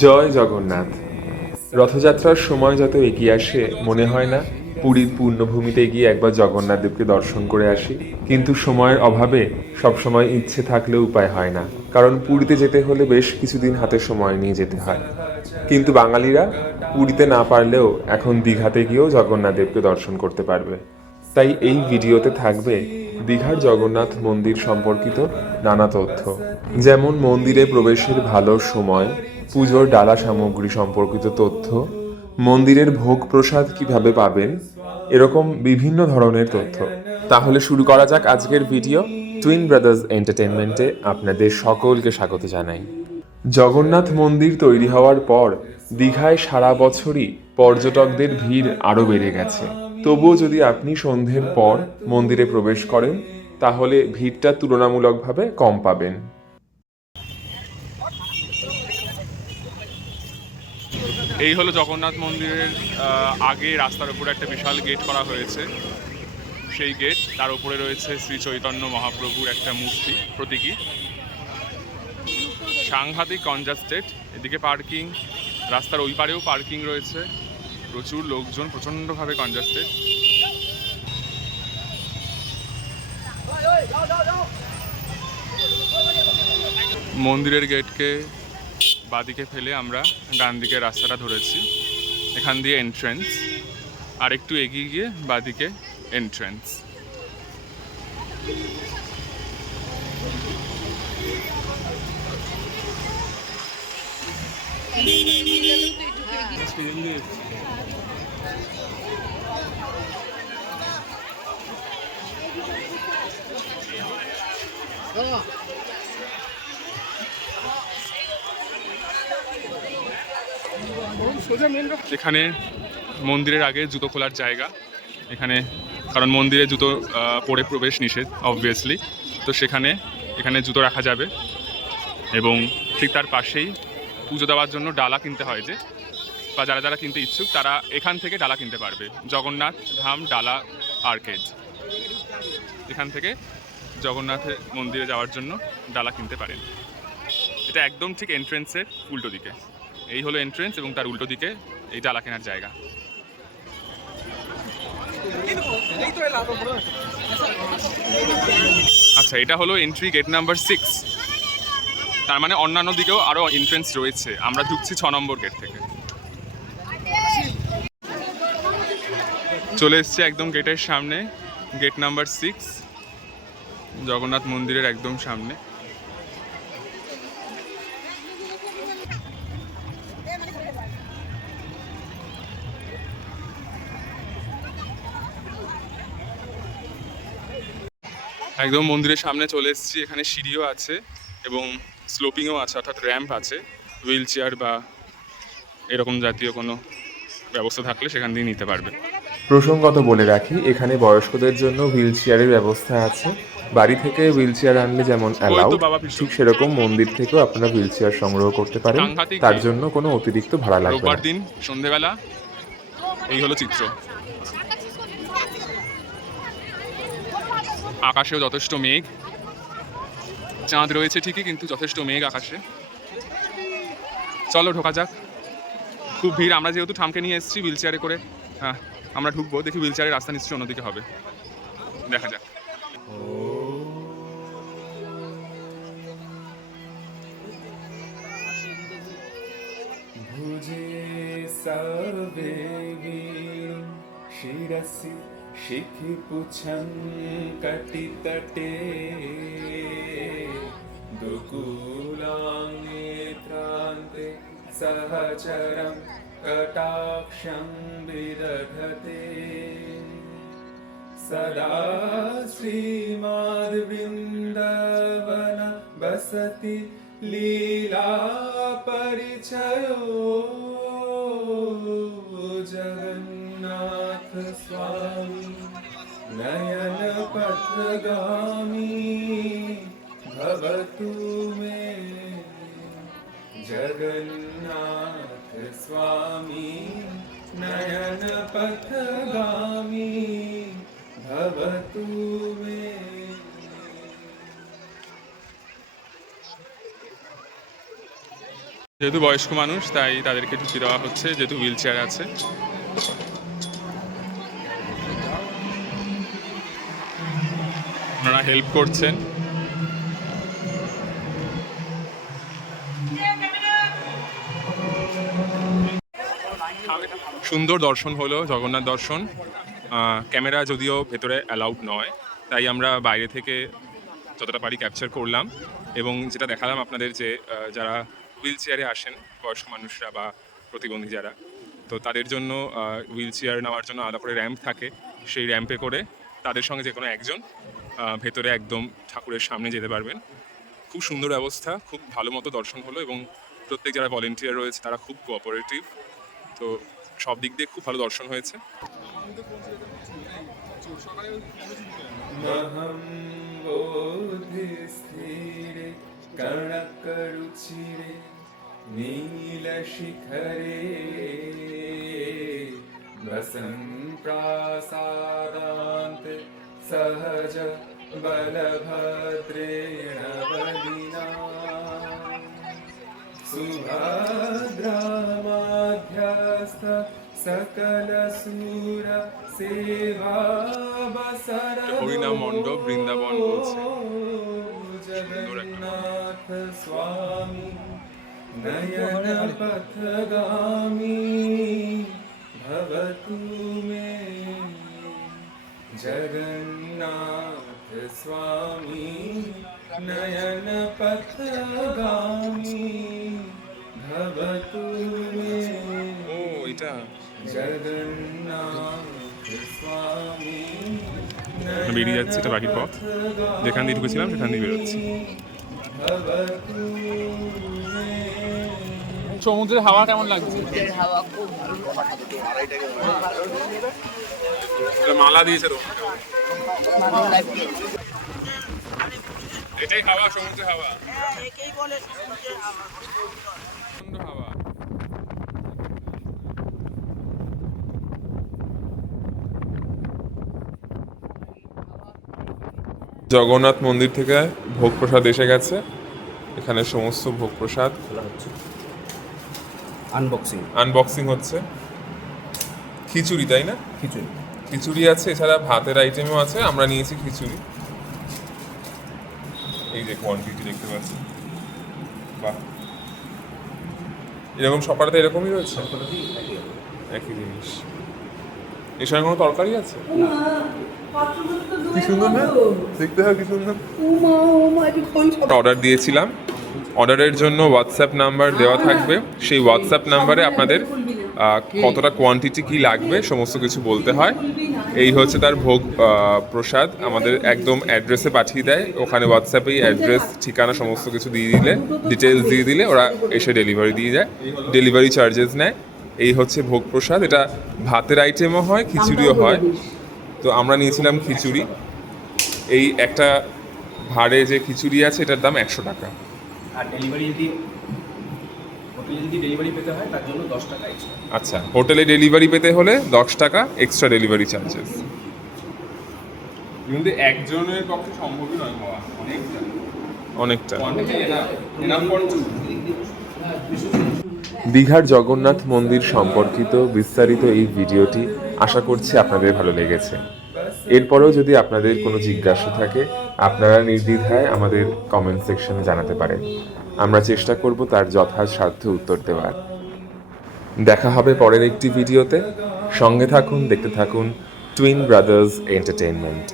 জয় জগন্নাথ। রথযাত্রার সময় যত এগিয়ে আসে মনে হয় না পুরীর পূর্ণভূমিতে গিয়ে একবার জগন্নাথ দেবকে দর্শন করে আসি, কিন্তু সময়ের অভাবে সবসময় ইচ্ছে থাকলেও উপায় হয় না, কারণ পুরীতে যেতে হলে বেশ কিছুদিন হাতে সময় নিয়ে যেতে হয়। কিন্তু বাঙালিরা পুরীতে না পারলেও এখন দীঘাতে গিয়েও জগন্নাথ দেবকে দর্শন করতে পারবে। তাই এই ভিডিওতে থাকবে দীঘার জগন্নাথ মন্দির সম্পর্কিত নানা তথ্য, যেমন মন্দিরে প্রবেশের ভালো সময়, পুজোর ডালা সামগ্রী সম্পর্কিত তথ্য, মন্দিরের ভোগ প্রসাদ কিভাবে পাবেন, এরকম বিভিন্ন ধরনের তথ্য। তাহলে শুরু করা যাক আজকের ভিডিও। টুইন ব্রাদার্স এন্টারটেনমেন্টে আপনাদের সকলকে স্বাগত জানাই। জগন্নাথ মন্দির তৈরি হওয়ার পর দীঘায় সারা বছরই পর্যটকদের ভিড় আরও বেড়ে গেছে। তবুও যদি আপনি সন্ধ্যের পর মন্দিরে প্রবেশ করেন তাহলে ভিড়টা তুলনামূলকভাবে কম পাবেন। এই হলো জগন্নাথ মন্দিরের আগে রাস্তার উপরে একটা বিশাল গেট করা হয়েছে। সেই গেট, তার উপরে রয়েছে শ্রী চৈতন্য মহাপ্রভুর একটা মূর্তি, প্রতীকী। সাংঘাতিক কনজাস্টেড, এদিকে পার্কিং, রাস্তার ওই পারেও পার্কিং রয়েছে, প্রচুর লোকজন, প্রচণ্ডভাবে কনজাস্টেড। মন্দিরের গেটকে বাদিকে ফেলে আমরা ডান দিকে রাস্তাটা ধরেছি, এখান দিয়ে এন্ট্রেন্স, আর একটু এগিয়ে গিয়ে বাদিকে এন্ট্রেন্স। এখানে মন্দিরের আগে জুতো খোলার জায়গা এখানে, কারণ মন্দিরে জুতো পরে প্রবেশ নিষেধ অবভিয়াসলি, তো এখানে জুতো রাখা যাবে। এবং ঠিক তার পাশেই পুজো দেওয়ার জন্য ডালা কিনতে হয়, যে বা যারা যারা কিনতে ইচ্ছুক তারা এখান থেকে ডালা কিনতে পারবে। জগন্নাথ ধাম ডালা আর্কেড, এখান থেকে জগন্নাথের মন্দিরে যাওয়ার জন্য ডালা কিনতে পারেন। এটা একদম ঠিক এন্ট্রেন্সের উল্টো দিকে। এই হলো এন্ট্রেন্স এবং তার উল্টো দিকে এই ডালা কেনার জায়গা। আচ্ছা, এটা হলো এন্ট্রি গেট নাম্বার 6। তার মানে অন্যান্য দিকেও আরও এন্ট্রেন্স রয়েছে। আমরা ঢুকছি 6 নম্বর গেট থেকে। চলে এসছে একদম গেটের সামনে, গেট নাম্বার 6, জগন্নাথ মন্দিরের একদম সামনে। একদম মন্দিরের সামনে চলে এসেছি। এখানে সিঁড়িও আছে এবং স্লোপিংও আছে, অর্থাৎ র্যাম্প আছে। হুইল চেয়ার বা এরকম জাতীয় কোনো ব্যবস্থা থাকলে সেখান দিয়ে নিতে পারবে। প্রসঙ্গত বলে রাখি, এখানে বয়স্কদের জন্য হুইল চেয়ারের ব্যবস্থা আছে। বাড়ি থেকে হুইল চেয়ার আনলে যেমন ওই তো অ্যালাউড, বাবা পিছু। ঠিক সেরকম মন্দির থেকেও আপনারা হুইল চেয়ার সংগ্রহ করতে পারেন। সাংঘাতিক তার ভিড়। জন্য কোনো অতিরিক্ত ভাড়া লাগবে রোববার না। দিন সন্ধেবেলা এই হলো চিত্র। আকাশেও যথেষ্ট মেঘ, চাঁদ রয়েছে ঠিকই, কিন্তু যথেষ্ট মেঘ আকাশে। চলো ঢোকা যাক। খুব ভিড়। আমরা যেহেতু ঠামকে নিয়ে এসেছি হুইল চেয়ারে করে, হ্যাঁ আমরা ঢুকবো। দেখি হুইল চেয়ারের রাস্তা নিশ্চয়ই অন্যদিকে হবে, দেখা যাক। ভুজে সবে শিরসি শিখি পুছং কটি তটে দুকুলাঙ্গেত্রান্তে সহচরং কটাক্ষং বিদধতে সদা শ্রীমদ্বৃন্দাবন বসতি লীলা পরিচয় জগন্নাথ স্বামী নয়ন পথগামী ভবতু মে জগন্নাথ স্বামী নয়ন পথগামী ভবতু মে। যেহেতু বয়স্ক মানুষ তাই তাদেরকে ঢুকিয়ে দেওয়া হচ্ছে, যেহেতু হুইল চেয়ার আছে। ওনারা হেল্প করছেন। সুন্দর দর্শন হলো, জগন্নাথ দর্শন। ক্যামেরা যদিও ভেতরে অ্যালাউড নয়, তাই আমরা বাইরে থেকে যতটা পারি ক্যাপচার করলাম এবং যেটা দেখালাম আপনাদের যে যারা হুইল চেয়ারে আসেন, বয়স্ক মানুষরা বা প্রতিবন্ধী যারা, তো তাদের জন্য হুইল চেয়ার নেওয়ার জন্য আলাদা করে র্যাম্প থাকে। সেই র্যাম্পে করে তাদের সঙ্গে যে কোনো একজন ভেতরে একদম ঠাকুরের সামনে যেতে পারবেন। খুব সুন্দর ব্যবস্থা, খুব ভালো মতো দর্শন হলো এবং প্রত্যেক যারা ভলেন্টিয়ার রয়েছে তারা খুব কোঅপারেটিভ। তো সব দিক দিয়ে খুব ভালো দর্শন হয়েছে। নীল শিখরে বসন প্রাসাদান্ত সহজ বলভদ্রেণ বলিনা সুভদ্রামাধ্যস্থ সকল সুর সেবা বসর হরিনাম মণ্ডপ বৃন্দাবন বলছে। জগন্নাথ স্বামী নয়ন পথগামী ভবতু মে জগন্নাথ স্বামী নয়ন পথগামী ভবতু মে ও এটা জগন্নাথ স্বামী বেরিয়ে যাচ্ছে, এটা বাকির পথ। যেখান দিয়ে ঢুকেছিলাম সেখান দিয়ে বেরোচ্ছি। সমুদ্রের হাওয়া কেমন লাগছে? হাওয়া খুব ভালো। মালা দিয়েছে তো, ভালো লাগছে। এটাই হাওয়া, সমুদ্রের হাওয়া। একেই বলে সমুদ্রের হাওয়া। সুন্দর হাওয়া। জগন্নাথ মন্দির থেকে ভোগ প্রসাদ এসে গেছে। এখানে সমস্ত ভোগ প্রসাদ আনবক্সিং হচ্ছে। খিচুড়ি, তাই না? খিচুড়ি আছে, এছাড়া ভাতের আইটেমও আছে। আমরা নিয়েছি খিচুড়ি। এই যে কোয়ান্টিটি দেখতে পাচ্ছি, বাহ, এরকম সকালে এরকমই রয়েছে, একই জিনিস। এর সঙ্গে কোনো তরকারি আছে? কি সুন্দর না দেখতে, হয় কি সুন্দর। অর্ডার দিয়েছিলাম, অর্ডারের জন্য হোয়াটসঅ্যাপ নাম্বার দেওয়া থাকবে। সেই হোয়াটসঅ্যাপ নাম্বারে আপনাদের কতটা কোয়ান্টিটি কি লাগবে সমস্ত কিছু বলতে হয়। এই হচ্ছে তার ভোগ প্রসাদ, আমাদের একদম অ্যাড্রেসে পাঠিয়ে দেয়। ওখানে হোয়াটসঅ্যাপেই অ্যাড্রেস, ঠিকানা সমস্ত কিছু দিয়ে দিলে, ডিটেলস দিয়ে দিলে ওরা এসে ডেলিভারি দিয়ে যায়। ডেলিভারি চার্জেস নেয়। এই হচ্ছে ভোগ প্রসাদ। এটা ভাতের আইটেমও হয়, খিচুড়িও হয়। তো আমরা নিয়েছিলাম খিচুড়ি। এই একটা ভাড়ে যে খিচুড়ি আছে এটার দাম 100 টাকা। আর ডেলিভারি যদি হোটেলে যদি ডেলিভারি পেতে হয় তার জন্য 10 টাকা এক্সট্রা। আচ্ছা, হোটেলে ডেলিভারি পেতে হলে 10 টাকা এক্সট্রা ডেলিভারি চার্জেস। কিন্তু একজনের পক্ষে সম্ভবই নয় হওয়া, অনেকটা। Enough quantity. দীঘার জগন্নাথ মন্দির সম্পর্কিত বিস্তারিত এই ভিডিওটি আশা করছি আপনাদের ভালো লেগেছে। এরপরেও যদি আপনাদের কোনো জিজ্ঞাসা থাকে আপনারা নির্দ্বিধায় আমাদের কমেন্ট সেকশনে জানাতে পারেন। আমরা চেষ্টা করব তার যথাসাধ্য উত্তর দেওয়ার। দেখা হবে পরের একটি ভিডিওতে। সঙ্গে থাকুন, দেখতে থাকুন টুইন ব্রাদার্স এন্টারটেইনমেন্ট।